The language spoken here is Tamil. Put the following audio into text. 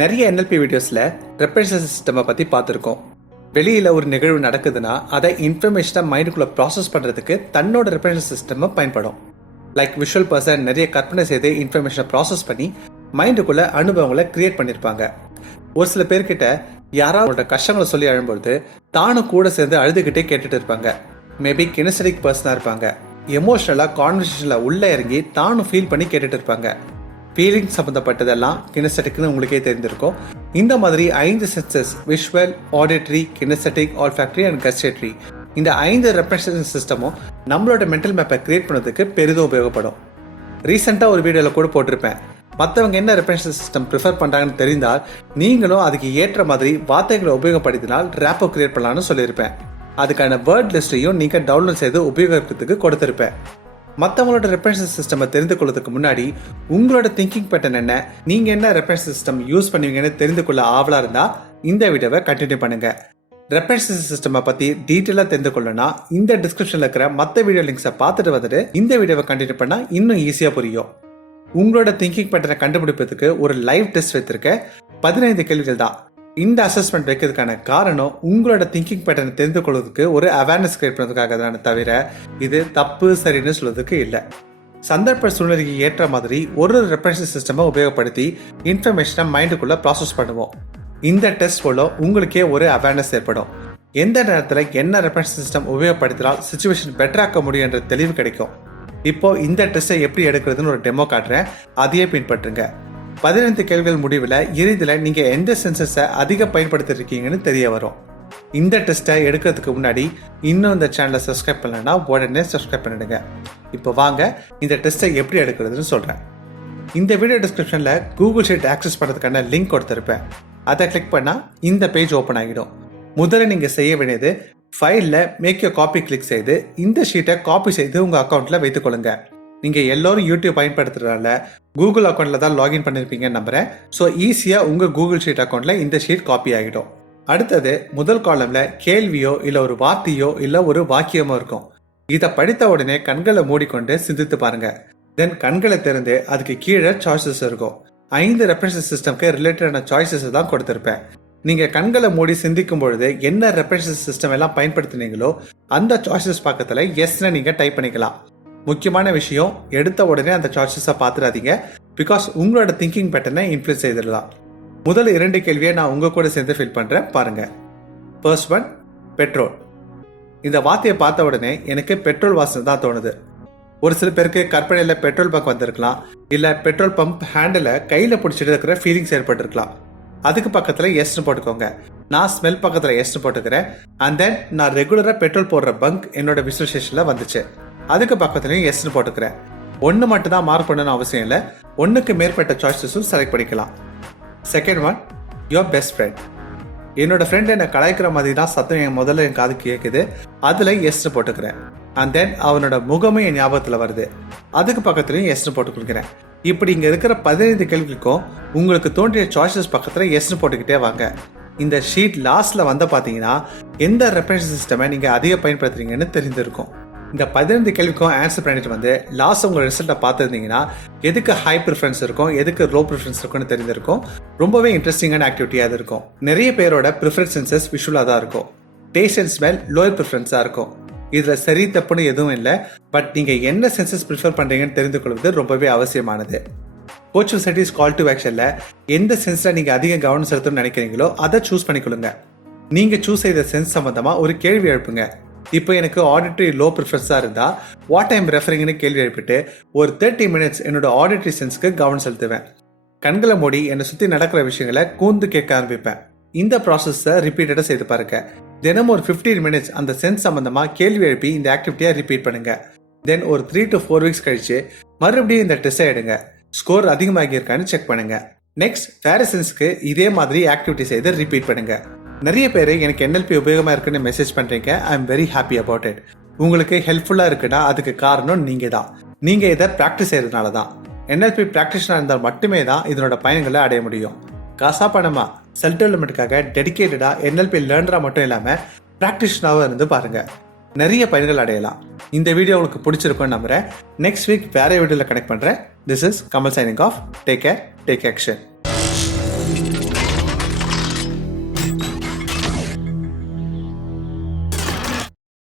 நிறைய NLP வீடியோஸில் ரெப்ரசன்டேஷன் சிஸ்டமை பற்றி பார்த்துருக்கோம். வெளியில் ஒரு நிகழ்வு நடக்குதுன்னா அதை இன்ஃபர்மேஷனை மைண்டுக்குள்ளே ப்ராசஸ் பண்ணுறதுக்கு தன்னோட ரெப்ரசன்டேஷன் சிஸ்டமை பயன்படும். லைக் விஷுவல் பர்சன் நிறைய கற்பனை செய்து இன்ஃபர்மேஷனை ப்ராசஸ் பண்ணி மைண்டுக்குள்ளே அனுபவங்களை கிரியேட் பண்ணியிருப்பாங்க. ஒரு சில பேர்கிட்ட யாராவது கஷ்டங்களை சொல்லி அழும்பொழுது தானும் கூட சேர்ந்து அழுதுகிட்டே கேட்டுட்டு இருப்பாங்க. மேபி கினெஸ்தெடிக் பர்சனாக இருப்பாங்க. எமோஷனலாக கான்வர்சேஷனில் உள்ளே இறங்கி தானும் ஃபீல் பண்ணி கேட்டுட்டு இருப்பாங்க. ஃபீலிங் சம்மந்தப்பட்டதெல்லாம் கினெஸ்தெடிக்னு உங்களுக்கே தெரிஞ்சிருக்கும். இந்த மாதிரி 5 senses visual, auditory, kinesthetic, olfactory and gustatory, இந்த 5 ரெப்ரசன்டேஷன் சிஸ்டமும் நம்மளோட மென்டல் மேப்பை கிரியேட் பண்ணுறதுக்கு பெரிதும் உபயோகப்படும். ரீசெண்டாக ஒரு வீடியோவில் கூட போட்டிருப்பேன். மற்றவங்க என்ன ரெப்ரசன்டேஷன் சிஸ்டம் ப்ரிஃபர் பண்ணுறாங்கன்னு தெரிந்தால் நீங்களும் அதுக்கு ஏற்ற மாதிரி வார்த்தைகளை உபயோகப்படுத்தினால் ரேப்போ கிரியேட் பண்ணலான்னு சொல்லியிருப்பேன். அதுக்கான வேர்ட் லிஸ்ட்டையும் நீங்கள் டவுன்லோட் செய்து உபயோகிக்கிறதுக்கு கொடுத்துருப்பேன். மற்றவங்களோட ரெப்ரசன்டேஷன் சிஸ்டமை தெரிந்து கொள்வதற்கு முன்னாடி உங்களோட திங்கிங் பேட்டர்ன் என்ன, நீங்கள் என்ன ரெப்ரசன்டேஷன் சிஸ்டம் யூஸ் பண்ணுவீங்கன்னு தெரிந்து கொள்ள ஆவலாக இருந்தால் இந்த வீடியோவை கண்டினியூ பண்ணுங்கள். ரெப்ரசன்டேஷன் சிஸ்டமை பற்றி டீட்டெயிலாக தெரிந்து கொள்ளணும்னா இந்த டிஸ்கிரிப்ஷனில் இருக்கிற மற்ற வீடியோ லிங்க்ஸை பார்த்துட்டு வந்துட்டு இந்த வீடியோவை கண்டினியூ பண்ணால் இன்னும் ஈஸியாக புரியும். உங்களோட திங்கிங் பேட்டர்னை கண்டுபிடிப்பதற்கு ஒரு லைவ் டெஸ்ட் வைத்திருக்க 15 கேள்விகள் தான். இந்த அசஸ்மெண்ட் வைக்கிறதுக்கான காரணம் உங்களோட திங்கிங் பேட்டர்னை தெரிந்து கொள்வதற்கு ஒரு அவேர்னஸ் கிரியேட் பண்ணுறதுக்காக தானே தவிர இது தப்பு சரின்னு சொல்றதுக்கு இல்லை. சந்தர்ப்ப சூழ்நிலைக்கு ஏற்ற மாதிரி ஒரு ரெப்ரசன்டேஷன் சிஸ்டமை உபயோகப்படுத்தி இன்ஃபர்மேஷனை மைண்டுக்குள்ளே ப்ராசஸ் பண்ணுவோம். இந்த டெஸ்ட் மூலம் உங்களுக்கே ஒரு அவேர்னஸ் ஏற்படும். எந்த நேரத்தில் என்ன ரெப்ரசன்டேஷன் சிஸ்டம் உபயோகப்படுத்தினால் சிச்சுவேஷன் பெட்டராக்க முடியும் என்ற தெளிவு கிடைக்கும். இப்போ இந்த டெஸ்ட்டை எப்படி எடுக்கிறதுன்னு ஒரு டெமோ காட்டுறேன், அதையே பின்பற்றுங்க. 15 கேள்விகள் முடிவில் இறுதியில் நீங்கள் எந்த சென்சஸை அதிக பயன்படுத்திருக்கீங்கன்னு தெரிய வரும். இந்த டெஸ்ட்டை எடுக்கிறதுக்கு முன்னாடி இன்னும் இந்த சேனலை சப்ஸ்கிரைப் பண்ணலைன்னா உடனே சப்ஸ்கிரைப் பண்ணிடுங்க. இப்போ வாங்க இந்த டெஸ்ட்டை எப்படி எடுக்கிறதுன்னு சொல்கிறேன். இந்த வீடியோ டிஸ்கிரிப்ஷனில் கூகுள் ஷீட் ஆக்சஸ் பண்ணுறதுக்கான லிங்க் கொடுத்துருப்பேன். அதை கிளிக் பண்ணால் இந்த பேஜ் ஓப்பன் ஆகிடும். முதல்ல நீங்கள் செய்ய வேண்டியது ஃபைலில் மேக் யூ காப்பி கிளிக் செய்து இந்த ஷீட்டை காப்பி செய்து உங்கள் அக்கௌண்ட்டில் வைத்துக்கொள்ளுங்க. நீங்கள் எல்லோரும் யூடியூப் பயன்படுத்துறதுனால கூகுள் அக்கௌண்ட்டில் தான் லாகின் பண்ணியிருப்பீங்கன்னு நம்புகிறேன். ஸோ ஈஸியாக உங்கள் கூகுள் ஷீட் அக்கௌண்ட்டில் இந்த ஷீட் காப்பி ஆகிடும். அடுத்தது முதல் காலமில் கேள்வியோ இல்லை ஒரு வார்த்தையோ இல்லை ஒரு வாக்கியமோ இருக்கும். இதை படித்த உடனே கண்களை மூடிக்கொண்டு சிந்தித்து பாருங்கள். தென் கண்களை திறந்து அதுக்கு கீழே சாய்ஸஸ் இருக்கும். 5 ரெப்ரசன்டேஷன் சிஸ்டம்க்கு ரிலேட்டடான சாய்ஸஸ் தான் கொடுத்துருப்பேன். நீங்கள் கண்களை மூடி சிந்திக்கும் பொழுது என்ன ரெப்ரசன்டேஷன் சிஸ்டம் எல்லாம் பயன்படுத்தினீங்களோ அந்த சாய்ஸஸ் பக்கத்தில் எஸ்ன்னு நீங்கள் டைப் பண்ணிக்கலாம். முக்கியமான விஷயம், எடுத்த உடனே அந்த சாய்ஸஸை பார்த்துடாதீங்க. பிகாஸ் உங்களோட திங்கிங் பேட்டர்னை இன்ஃப்ளூயன்ஸ் செய்திடலாம். முதல் 2 கேள்வியை நான் உங்கள் கூட சேர்ந்து ஃபில் பண்ணுறேன், பாருங்கள். First one, petrol. இந்த வார்த்தையை பார்த்த உடனே எனக்கு பெட்ரோல் வாசனை தான் தோணுது. ஒரு சில பேருக்கு கற்பனையில் பெட்ரோல் பங்க் வந்திருக்கலாம், இல்லை பெட்ரோல் பம்ப் ஹேண்டில் கையில் பிடிச்சிட்டு இருக்கிற ஃபீலிங்ஸ் ஏற்பட்டிருக்கலாம். அதுக்கு பக்கத்தில் எஸ்ன்னு போட்டுக்கோங்க. நான் ஸ்மெல் பக்கத்தில் எஸ்ன்னு போட்டுக்கிறேன். அண்ட் தென் நான் ரெகுலராக பெட்ரோல் போடுற பங்க் என்னோட விசுவலைசேஷனில் வந்துச்சு. அதுக்கு பக்கத்துலையும் எஸ்ன்னு போட்டுக்கிறேன். ஒன்று மட்டும் தான் மார்க் பண்ணணும்னு அவசியம் இல்லை, ஒன்றுக்கு மேற்பட்ட சாய்ஸஸும் செலக்ட் பண்ணிக்கலாம். Second one, your best friend. என்னோட ஃப்ரெண்ட் என்னை கலாய்க்கிற மாதிரி தான் சத்தம் என் காது கேட்குது, அதில் எஸ்ன்னு போட்டுக்கிறேன். அண்ட் தென் அவனோட முகமும் என் ஞாபகத்தில் வருது, அதுக்கு பக்கத்துலையும் எஸ்ன்னு போட்டு கொடுக்குறேன். இப்படி இங்கே இருக்கிற 15 கேள்விக்கும் உங்களுக்கு தோன்றிய சாய்ஸஸ் பக்கத்தில் எஸ்ன்னு போட்டுக்கிட்டே வாங்க. இந்த ஷீட் லாஸ்ட்டில் வந்து பார்த்தீங்கன்னா எந்த ரெப்ரசன்டேஷன் சிஸ்டமை நீங்கள் அதிக பயன்படுத்துறீங்கன்னு தெரிஞ்சிருக்கும். இந்த 15 கேள்விக்கும் ஆன்சர் பண்ணிட்டு வந்து லாஸ்ட் உங்கள் ரிசல்ட்டை பார்த்துருந்தீங்கன்னா எதுக்கு ஹை ப்ரிஃபரன்ஸ் இருக்கும், எதுக்கு லோ ப்ரிஃபரன்ஸ் இருக்கும்னு தெரிஞ்சிருக்கும். ரொம்பவே இன்ட்ரெஸ்டிங்கான ஆக்டிவிட்டியாக இருக்கும். நிறைய பேரோட ப்ரிஃபரன்ஸ் சென்சஸ் விஷுவலாக தான் இருக்கும். டேஸ்ட் அண்ட் ஸ்மெல் லோயர் ப்ரிஃபரன்ஸாக இருக்கும். இதில் சரி தப்புன்னு எதுவும் இல்லை. பட் நீங்கள் என்ன சென்சஸ் ப்ரிஃபர் பண்ணுறீங்கன்னு தெரிந்து கொள்வது ரொம்பவே அவசியமானது. கோச்வர்சிட்டிஸ் கால் டு ஆக்ஷனில் எந்த சென்ஸில் நீங்கள் அதிக கவனம் செலுத்தணும்னு நினைக்கிறீங்களோ அதை சூஸ் பண்ணிக்கொள்ளுங்க. நீங்கள் சூஸ் செய்த சென்ஸ் சம்மந்தமாக ஒரு கேள்வி எழுப்புங்க. இப்போ எனக்கு ஆடிட்டரி லோ ப்ரிஃபரன்ஸாக இருந்தால் வாட் ஐம் ரெஃபரிங்னு கேள்வி எழுப்பிட்டு ஒரு 30 மினிட்ஸ் என்னோட ஆடிட்டரி சென்ஸ்க்கு கவனம் செலுத்துவேன். கண்களை மூடி என்னை சுற்றி நடக்கிற விஷயங்களை கூர்ந்து கேட்க ஆரம்பிப்பேன். இந்த ப்ராசஸை ரிப்பீட்டடாக செய்து பாருங்க. தினமும் ஒரு 15 மினிட்ஸ் அந்த சென்ஸ் சம்மந்தமாக கேள்வி எழுப்பி இந்த ஆக்டிவிட்டியாக ரிப்பீட் பண்ணுங்க. தென் ஒரு 3 to 4 வீக்ஸ் கழிச்சு மறுபடியும் இந்த டெஸ்ட்டை எடுங்க. ஸ்கோர் அதிகமாகி இருக்கான்னு செக் பண்ணுங்க. நெக்ஸ்ட் வேற சென்ஸ்க்கு இதே மாதிரி ஆக்டிவிட்டி செய்து ரிப்பீட் பண்ணுங்க. நிறைய பேர் எனக்கு NLP உபயோகமாக இருக்குன்னு மெசேஜ் பண்ணுறீங்க. I am very happy about it. உங்களுக்கு ஹெல்ப்ஃபுல்லாக இருக்குன்னா அதுக்கு காரணம் நீங்கள் தான். நீங்கள் இதை ப்ராக்டிஸ் செய்கிறதுனால தான். NLP ப்ராக்டிஷனாக இருந்தால் மட்டுமே தான் இதனோட பயன்களை அடைய முடியும். காசா பணமா செல்ஃப் டெவலப்மெண்ட்டுக்காக டெடிக்கேட்டடாக NLP லேர்னராக மட்டும் இல்லாமல் ப்ராக்டிஷனாகவும் இருந்து பாருங்கள். நிறைய பயன்கள் அடையலாம். இந்த வீடியோ உங்களுக்கு பிடிச்சிருக்கும்னு நம்புகிறேன். நெக்ஸ்ட் வீக் வேற வீடியோவில் கனெக்ட் பண்ணுறேன். This is Kamal signing off. Take care, take action.